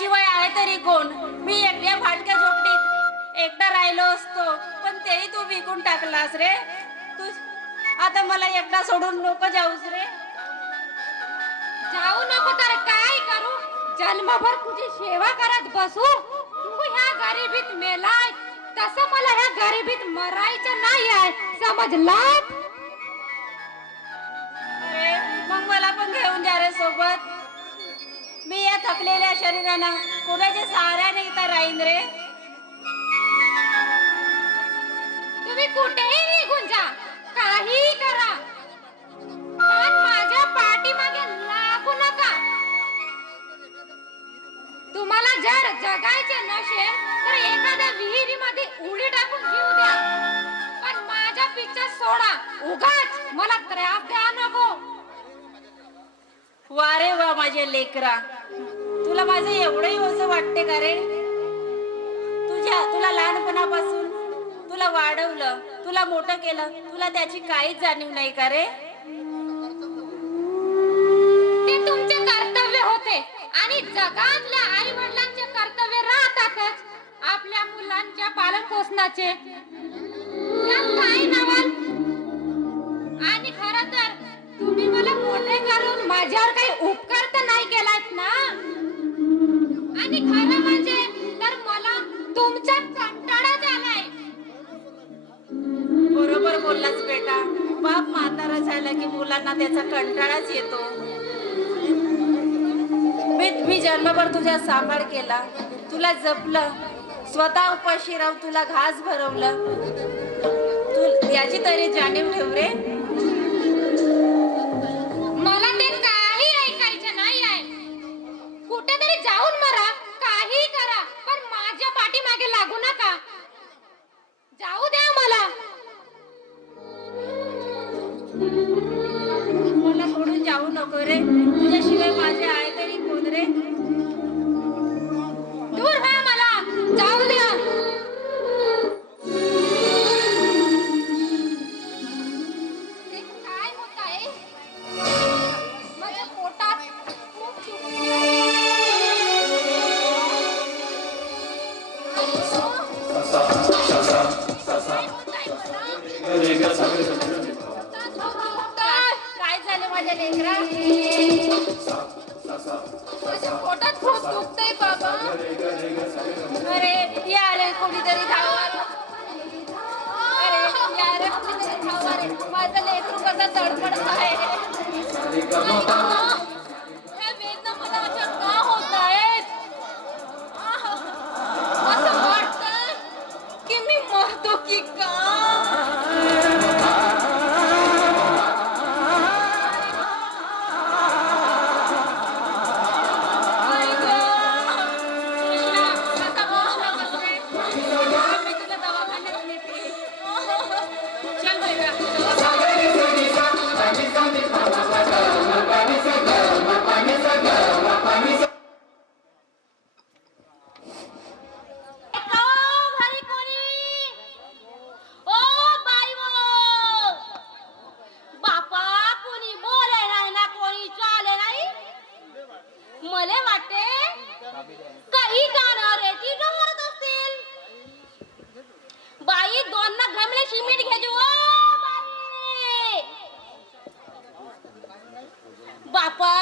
माझ्याशिवाय आहे तरी कोण? मी एकट्या फाटक्या झोपडीत एकटा राहिलो असतो, पण तेही तू विकून टाकलास रे. तू आता मला एकटा सोडून नको जाऊस रे. जाऊ नको तर काय करू? जन्मभर तुझी सेवा करत बसू? तू ह्या गरिबीत मेलाय, तसं मला ह्या गरिबीत मरायचं नाही आहे, समजलात? अरे मग मला पण घेऊन जा रे सोबत. मी या थकलेल्या शरीरानं कोणाच्या सहाऱ्याने इथं राहीन रे. तुम्ही कुठेही निघून जा, काहीही करा, पण माझ्या पाठीमागे लागू नका. तुम्हाला जर जगायचे नसेल तर एखाद्या विहिरीमध्ये उडी टाकून जीव द्या, पण माझ्या पिच्छा सोडा. उगाच मला त्रास द्या नको. वा रे वा माझे लेकरा, तुला माझं एवढंही ओझं वाटते का रे? तुला लहानपणापासून तुला वाढवलं, तुला मोठं केलं, तुला त्याची काहीच जाणीव नाही का रे? ते तुमचे कर्तव्य होते आणि जगातल्या आई वडिलांचे कर्तव्य राहतातच आपल्या मुलांच्या पालन पोषणाचे. त्यात काही नवल. आणि खरं तर तुम्ही मला मोठे करून माझ्यावर काही उपकार तर नाही केलात ना. आणि खरं म्हणजे तर मला तुमचा कंटाळा झालाय. बरोबर बोललास बेटा. बाप म्हातारा झाला की मुलांना त्याचा कंटाळाच येतो. मी जन्मभर तुझा सांभाळ केला, तुला जपलं, स्वतः उपाशी राहून तुला घास भरवलं. तू याची तरी जाणीव ठेव रे. मला ते काही ऐकायचं नाही आहे. कुठेतरी जाऊन मरा, काही करा, पण माझ्या पाठीमागे लागू नका. जाऊ द्या मला. मला सोडून जाऊ नको रे. तुझ्याशिवाय माझे आहे तरी कोण रे? दूर व्हा मला, जाऊ द्या. ते काय होत आहे? माझ्या पोटात खूप काय झालं माझ्या लेकरा? माझ्या पोटात खूप दुखतंय बाबा. अरे या रे कोणीतरी धावा रे. अरे या रे कोणीतरी धावा रे. माझं लेकरू कसं तडफडत आहे. हे वेदना मला अशा का होत आहेत? असं वाटतंय की मी मरतो की का? मला वाटते काही गाणार आहे ती डोरत असतील. बाई दोन ना घमले सिमेंट घ्यायचे ओ बाई. बापा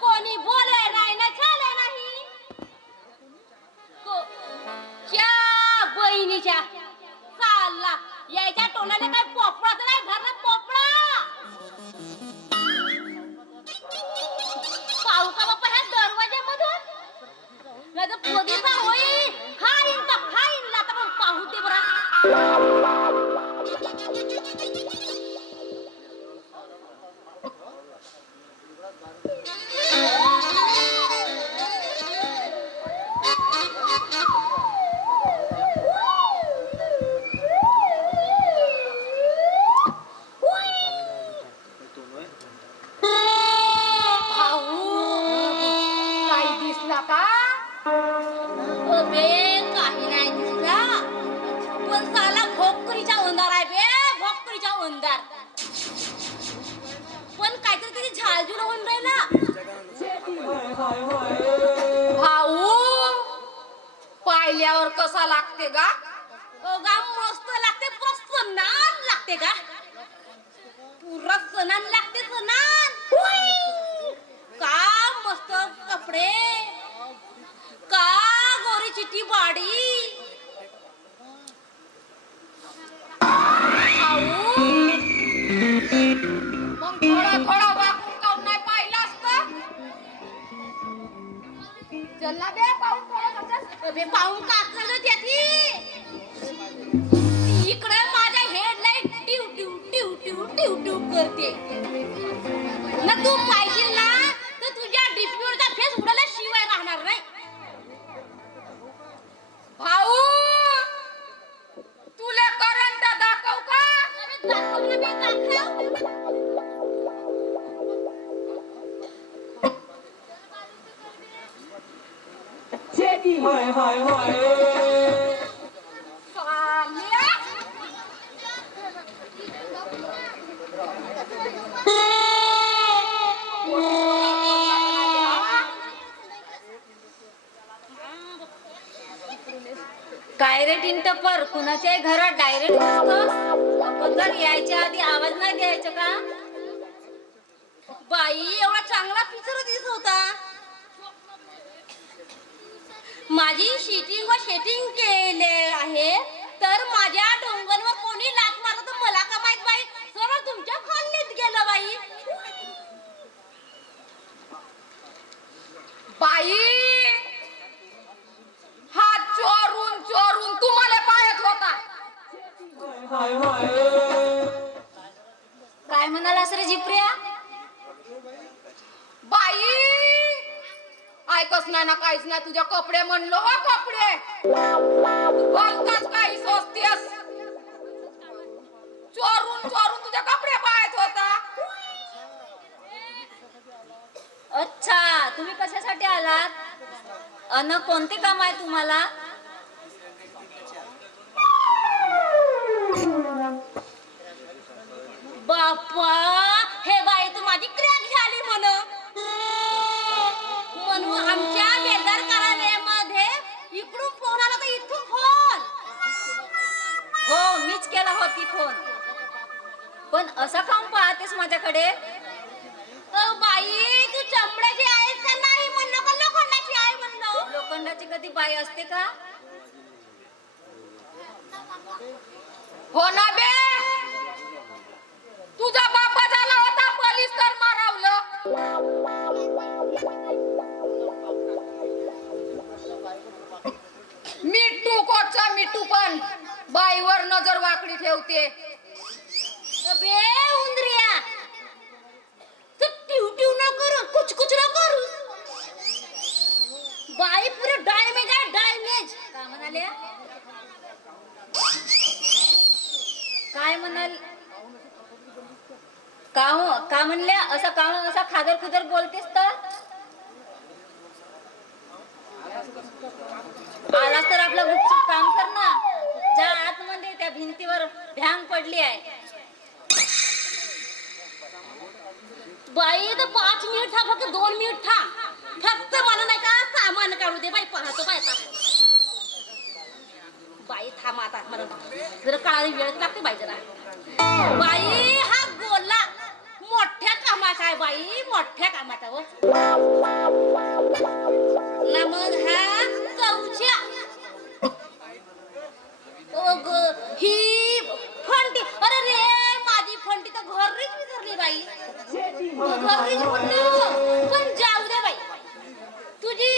कोणी बोले नाही ना चाले नाही. क्या बहिणीच्या चालला याच्या तोंडाने काय पोपळा तर नाही घरात पोपळा. पाहू का बाप्पा ह्या दरवाज्यामधून? नाही तर पोलिसा होईल. खाईन तर खाईन ना, तर पण पाहू दे बरा. पण काहीतरी झालझुल होऊन राहिला. कसा लागते गा? गा मस्त लागते, प्रस्त नान लागते का? पुरा सणान लागते, सणान. का मस्त कपडे, का गोरी चिठी बाडी. मग थोडा थोडा वाकून काऊन नाही पाहिलं असतं? चला बे पाहून थोडं बे पाहून का करत याची इकडे माझ्या हेडलाईट टिव टिव टिव टिव टिव टिव करते ना. तू पाहिजे ना तर तुझ्या डीपीवरचा फेस उडाला शिवाय राहणार नाही. भाऊ तुले करंट दाखव का? दाखव ना बे, दाखव. हाय हाय हाय काय रे टिंटपर, कुणाच्याही घरात डायरेक्ट नसतोस? आपण जर यायच्या आधी आवाज नाही द्यायचा का? बाई एवढा चांगला पिक्चर दिसत होता. माझी शिटिंग व शेटिंग केले आहे तर माझ्या डोंगरवर कोणी लात मारलं तर मला का माहित बाई? सरळ तुमच्या खाल्लीत गेलं बाई. बाई हा चोरून चोरून तुम्हाला पाहत होता. हाय हाय काय म्हणालास रे जिप्रिया? बाई ऐकच नाही ना, काहीच नाही. तुझ्या कपडे म्हणलो हो, कपडे बोलताच काही सोचतेस. चोरून चोरून तुझे कपडे पाहत होता. अच्छा, तुम्ही कशासाठी आलात? अन कोणते काम आहे तुम्हाला? बाप्पा, हे बाई तू माझी क्रॅक झाली म्हणून आमच्या बेदार कार्यालयामध्ये इकडून फोन आला तर इथून फोन. हो, मीच केला होती फोन. पण असा काम पाहतेस माझ्याकडे? बाई तू चमड्याची आहेस का नाही म्हणलं का लोखंडाची आहे म्हणलं? लोखंडाची कधी बाई असते का? हो ना बे, तुझा बापा झाला होता पोलीस तर मारावलं. मिठू कोटचा मिठू पण बाईवर नजर वाकडी ठेवते. बे उंदरिया, तू टिव टिव न करू, कुछ कुछ न करू. बाई पुरे डॅमेज आहे, डॅमेज. काय म्हणाले? काय म्हणाल? का म्हणल्या? असं का असा खादर खुदर बोलतेस तर? आलास तर आपलं गुपचूप काम कर ना. ज्या आतमध्ये त्या भिंतीवर ढ्यांग पडली आहे. बाई तर 5 मिनिट था, फक्त 2 मिनिट था. फक्त मला नाही का सामान काढू दे बाई. पाहतो बाई आता. बाई थांब आता, मला जरा कळायला वेळ लागते बाई जरा. बाई हा गोला मोठ्या कामाचा आहे बाई, मोठ्या कामाचा हो ना. मग हा कवच्या ही फंटी. अरे रे माझी फंटी तर घरीच विसरली बाई. घरीच म्हणलं, पण जाऊ दे बाई. तुझी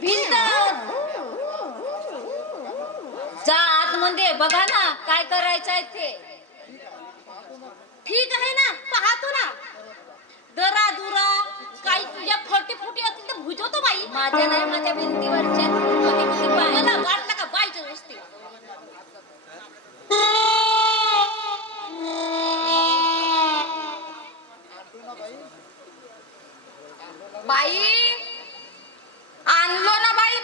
भिंत जा आतमध्ये बघा ना काय करायचं आहे ते. ठीक आहे ना, पाहतो ना. दरा दुरा काही तुझ्या फटी फुटी असतील तर भुजवतो बाई. माझ्या नाही, माझ्या भिंतीवरच्या मला वाटलं का बाईच्या गोष्टी. बाई आणलो ना बाई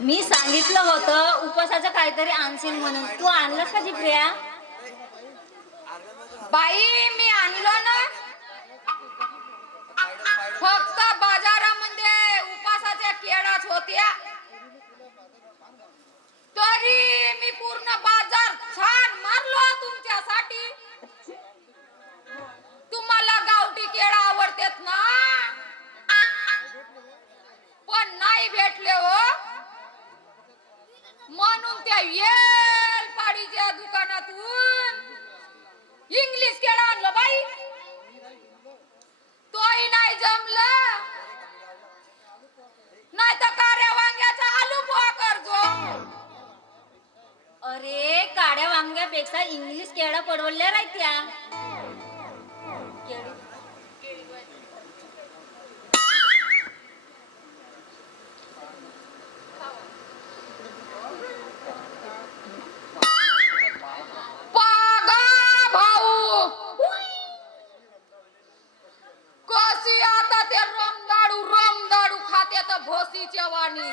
मी सांगितलं होतं उपासाचं काहीतरी आणशील म्हणून. तू आणलंस का जिप्रिया? बाई मी आणलो ना. फक्त बाजारामध्ये उपासाच्या केळाच होत्या, तरी मी पूर्ण बाजार छान मारलो तुमच्यासाठी. तुम्हाला गावठी केळं आवडतात ना, पण नाही भेटले हो, म्हणून त्या येलपाडीच्या दुकानातून इंग्लिश केळं आणलं बाई. तोही नाही जमलं, नाही तर काळ्या वांग्याचा आलू पोहा करजो. अरे काड्या वांग्यापेक्षा इंग्लिश केळं पडवल्या राहत्या. पागा भाऊ, कशी आता ते रमदाडू खात्यात भोसीच्या वाणी.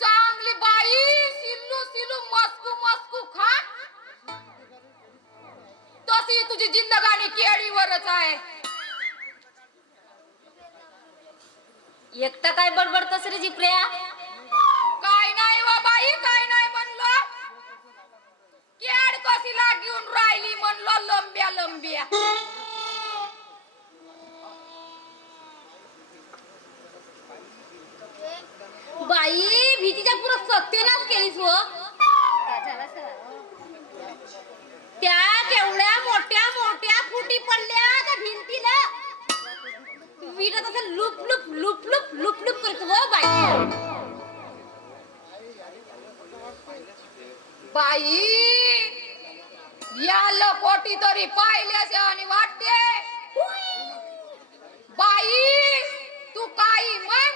चांगली बाई सिल्लू मस्कू खा, तशी तुझी जिंदगानी केळीवरच आहे. एकटा काय बडबडतस रे जिप्र्या? काय नाही वा बाई, काय नाही म्हणलो. केळ कशी लागून राहिली म्हणलो, लंब्या. बाई भीतीच्या पुरा सत्यानाश केलीस व. त्या केवढ्या मोठ्या फुटी पडल्या त्या भिंतीला. विरत असं लुप करत व बाई. बाई या लपोटी तरी पाहिल्याचे आणि वाटते. बाई तू काही म्हण,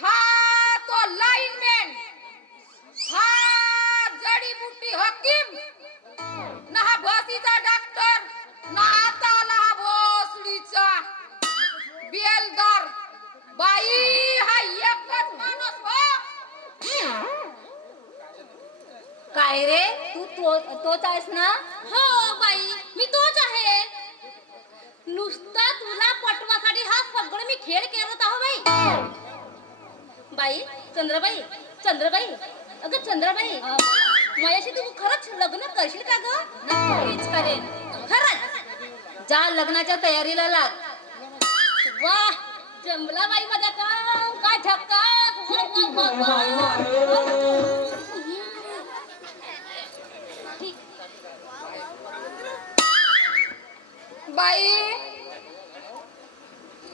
हा तो लाईनमॅन, हा जडीबुटी हकीम, ना हा भसीचा डॉक्टर, ना आता आला हा भोसडीचा बेलदार. बाई हा एकच माणूस हो. काय रे तोच आहेस ना? हो बाई, मी तोच आहे. नुसता तुला पटवासाठी हा सगळं मी खेळ करत आहो बाई. बाई चंद्रबाई अगं चंद्रबाई, माझ्याशी तू खरंच लग्न करशील का ग? नक्कीच करेन, खरंच. जा लग्नाच्या तयारीला लाग. वाह, जमला बाई माझा काम, काय ठक्का. हाय हाय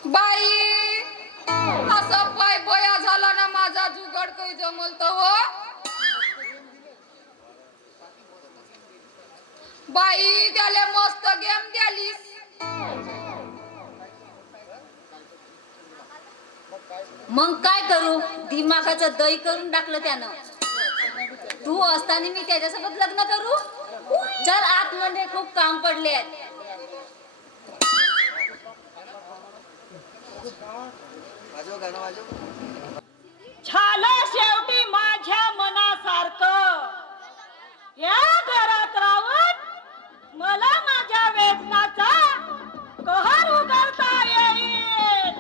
बाई असं पाय बया झाला ना माझा जुगाड काही जमलत हो. बाई त्याला मस्त गेम द्यालीस. मग काय करू, दिमागाचं दही करून टाकलं त्यानं. तू असताना मी त्याच्यासोबत लग्न करू? चल आतमध्ये खूप काम पडले आहेत. झालं शेवटी माझ्या मनासारखं. या घरात राहून मला माझ्या वेदनाचा कहर उगलता येईल.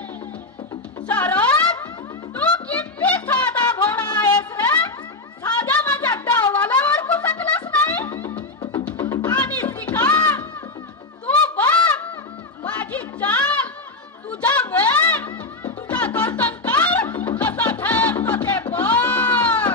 सरळ तू किती साधा भोळा आहेस रे. साध्या माझ्या डावाला ओळखू शकलास नाही. आणि श्रीकांत, तू बघ माझी चाल, तुझा वेळ, तुझा कर्तन कर कसा ठरतो ते बघ.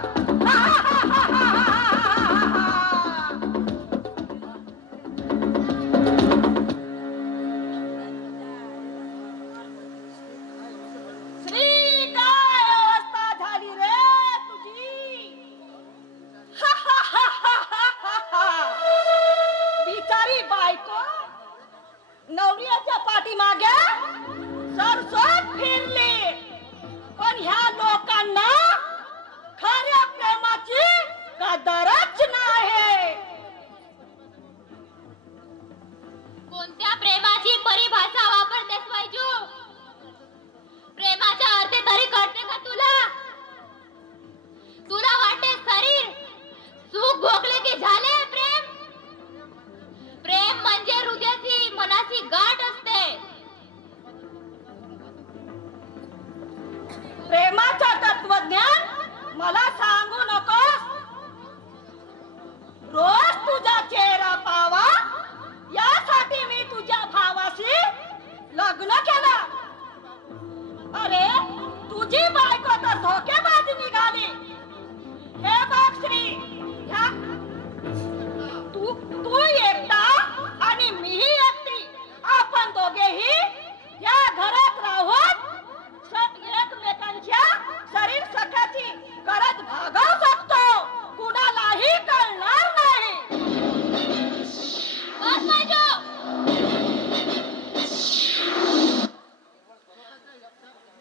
लग्न केलं. अरे तुझी बायको तर धोकेबाज निघाली. हे बघ श्री, तू एकटा आणि मीही एकटी, आपण दोघेही या घरात राहून एकमेकांच्या शरीर सखाची गरज भागवू शकतो. कुणालाही कळणार नाही.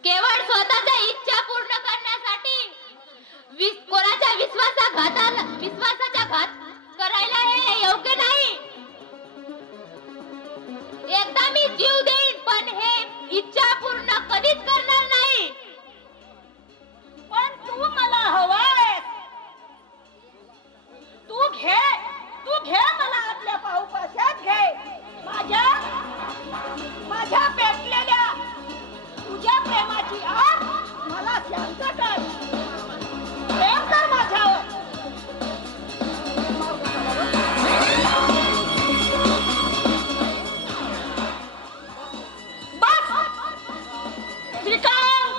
केवळ स्वतःच्या इच्छा पूर्ण करण्यासाठी कोणाच्या विश्वासाचा घात करायला हे योग्य नाही. एकदा मी जीव देईन, पण हे इच्छा पूर्ण कधीच करणार नाही. पण तू मला हवाय. तू घे मला आपल्या पाऊपाशात घे. माझ्या पेटलेल्या तुझ्या प्रेमाची आग मला शांत कर. प्रेम कर माझ्यावर. बस श्रीकांत,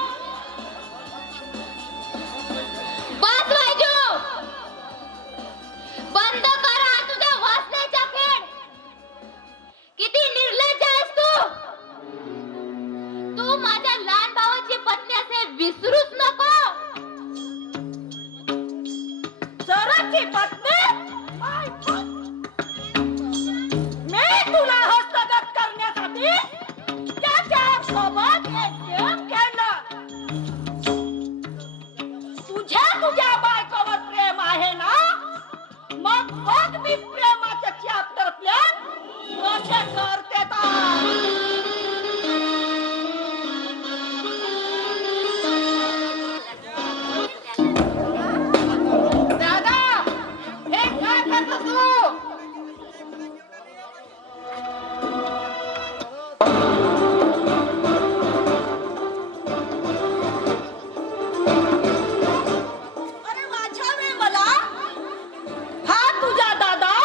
बस वैजू, बंद कर हा तुझा वासनेचा खेळ. किती निर्लज्ज आहेस तू. तू माझ्या लहान भावाची पत्नी असे विसरूच नको. सरची पत्नी मी तुला हस्तगत करण्यासाठी त्याच्या सोबत एक गेम खेळलं. तुझ्या बायकोवर प्रेम आहे ना, मग बघ मी प्रेमाचे चॅप्टर प्लॅन कसे करते दादा. हे काय करतो तू? अरे वाछावे मला. हा तुझा दादा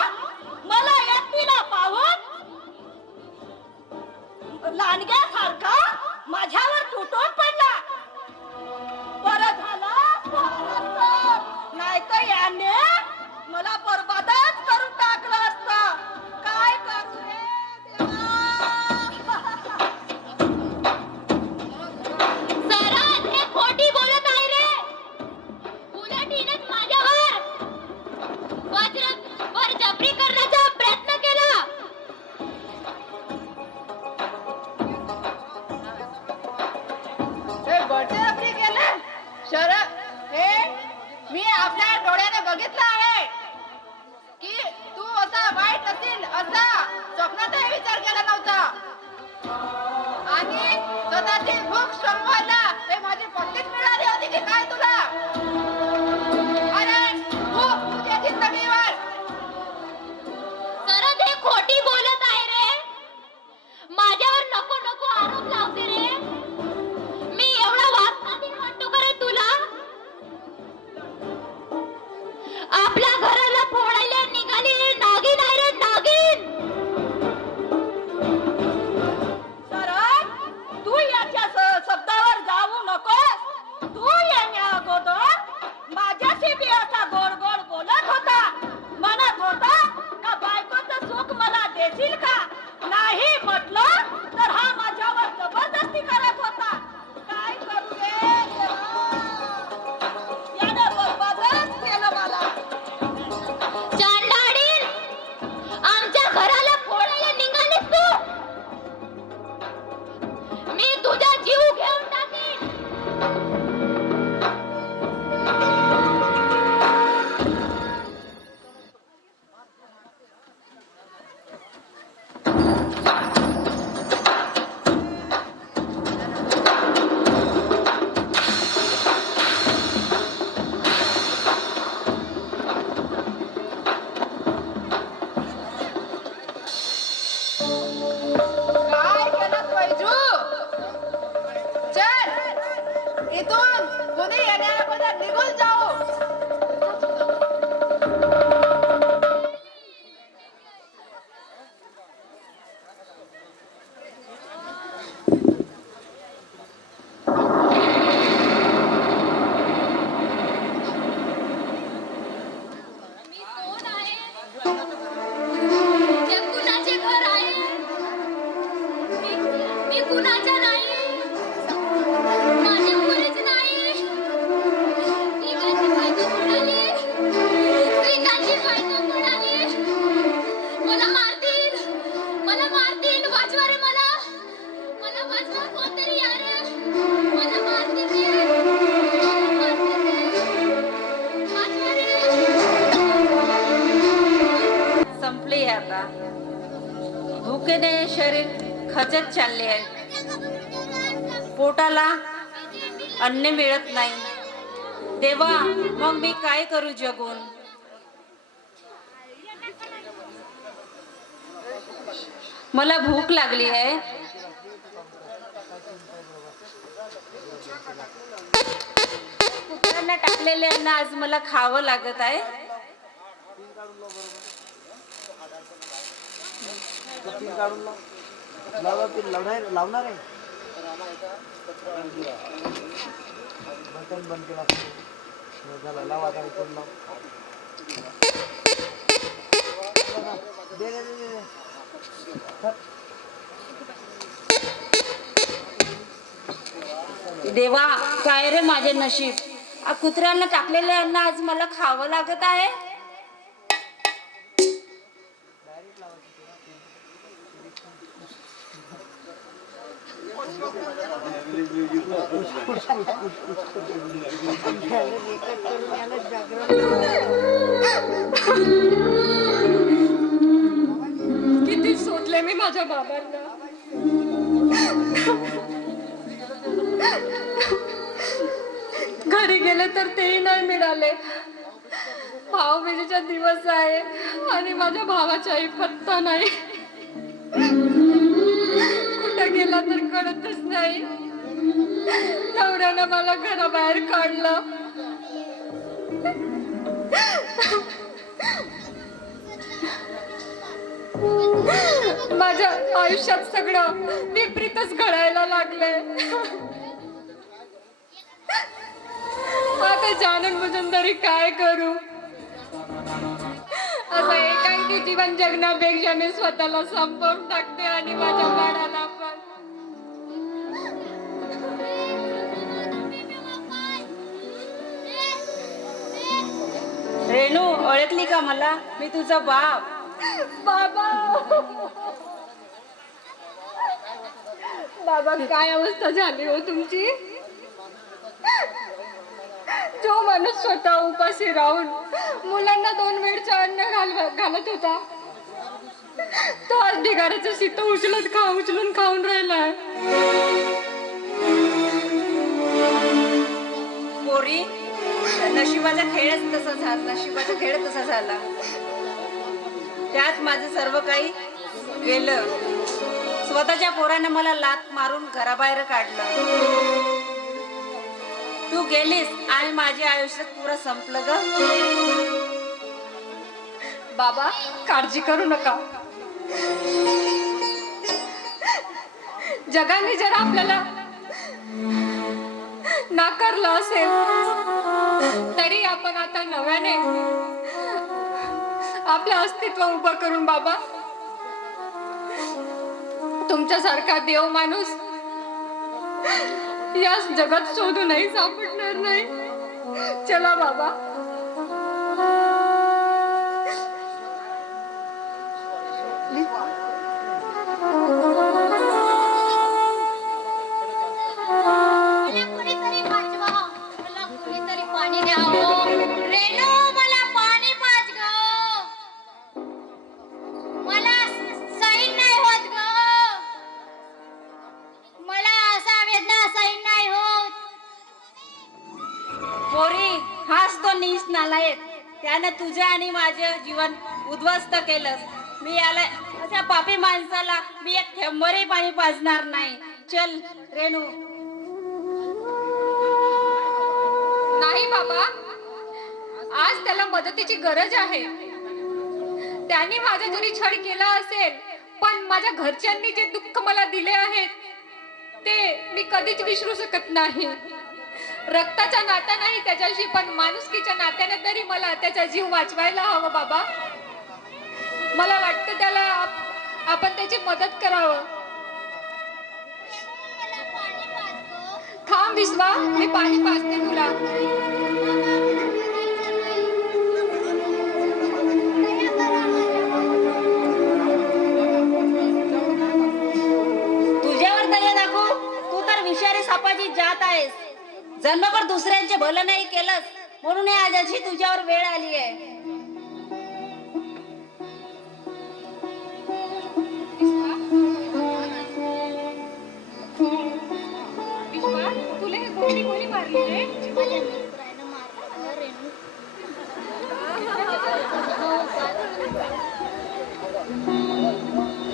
मला एकटीला पाहून लांडग्यासारखा माझ्यावर तुटून पडला. बरं झालं नाही तर याने मला बरबादच करून टाकलं असतं. काय करू रे देवा. सरळ हे खोटी बोलत आहे रे. उलट हिनेच माझ्यावर वज्रवर जबरी करण्याचा प्रयत्न केला. संपली आहे आता. भुकेने शरीर खचत चालले आहे. पोटाला अन्न मिळत नाही. देवा, मग मी काय करू जगून? मला भूक लागली आहे. कुत्र्यांना टाकलेले अन्न आज मला खावं लागत आहे. लावणार आहे बटन बंद केला झाला. लावा आता इथून लाव. दे दे दे दे. देवा, काय रे माझे नशीब. कुत्र्यांना टाकलेले अन्न आज मला खावं लागत आहे. किती शोधले मी माझ्या बाबांना. घरी गेले तर तेही नाही मिळाले. भाऊबीजेचा दिवस आहे आणि माझ्या भावाचाही पत्ता नाही. कुठं गेला तर कळतच नाही. नवऱ्यानं मला घराबाहेर काढलं. माझ्या आयुष्यात सगळं विपरीतच घडायला लागले. आता जाणून बुजून तरी काय करू. असं एकांकी जीवन जगण्यापेक्षा मी स्वतःला संपवून टाकते आणि माझ्या बाळाला पण. रेणू, ओळखली का मला? मी तुझा बाप. बाबा, बाबा काय अवस्था झाली हो तुमची. जो माणूस स्वतः उपाशी राहून मुलांना 2 वेळचं अन्न घालत होता, तो आज ढिगाऱ्याचं शीत उचलून खाऊन राहिलाय. पोरी, नशिबाचा खेळच तसा झाला. त्यात माझं सर्व काही गेलं. स्वतःच्या पोरानं मला लाथ मारून घराबाहेर काढलं. तू गेलीस आणि माझे आयुष्य पुरं संपलं ग. बाबा, काळजी करू नका. जगाने जर आपल्याला नाकारलं असेल तरी आपण आता नव्याने आपलं अस्तित्व उभं करून बाबा, तुमच्यासारखा देव माणूस या जगात शोधूनही सापडणार नाही. चला बाबा. मला कोणीतरी वाचवा. मला कोणीतरी पाणी द्यावं. रेणू, मला पाणी पाज ग. मला सैन नाही होत ग. मला असा वेदना सैन नाही होत. पोरी, हाच तो नीच नालायक. त्यानं तुझं आणि माझं जीवन उद्ध्वस्त केलं. मी याला, अशा पापी माणसाला मी एक थेंबरही पाणी पाजणार नाही. चल रेणू. नाही बाबा, आज त्याला मदतीची गरज आहे. त्यांनी माझ्या जरी छळ केला असेल, पण माझ्या घरच्यांनी जे दुःख मला दिले आहेत ते मी कधीच विसरू शकत नाही. रक्ताचा नाता नाही त्याच्याशी, पण माणुसकीच्या नात्याने तरी मला त्याचा जीव वाचवायला हवं बाबा. मला वाटतं त्याला आपण त्याची मदत करावं. थांब विश्वा, मी पाणी पाजते तुला. तुझ्यावर दया दाखवू? तू तर विषारी सापाची जात आहेस. जन्मभर दुसऱ्यांचे भलं नाही केलंस म्हणून आज अशी तुझ्यावर वेळ आली आहे. तुला हे गोळी गोळी मारली रे? माझ्या मित्रानं मारलं रेणू.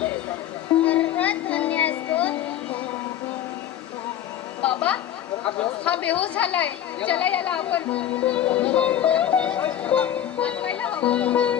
खरंच धन्य आहेस गं. बाबा हा बेहोश झालाय. चला याला आपण वाचवायला हवं.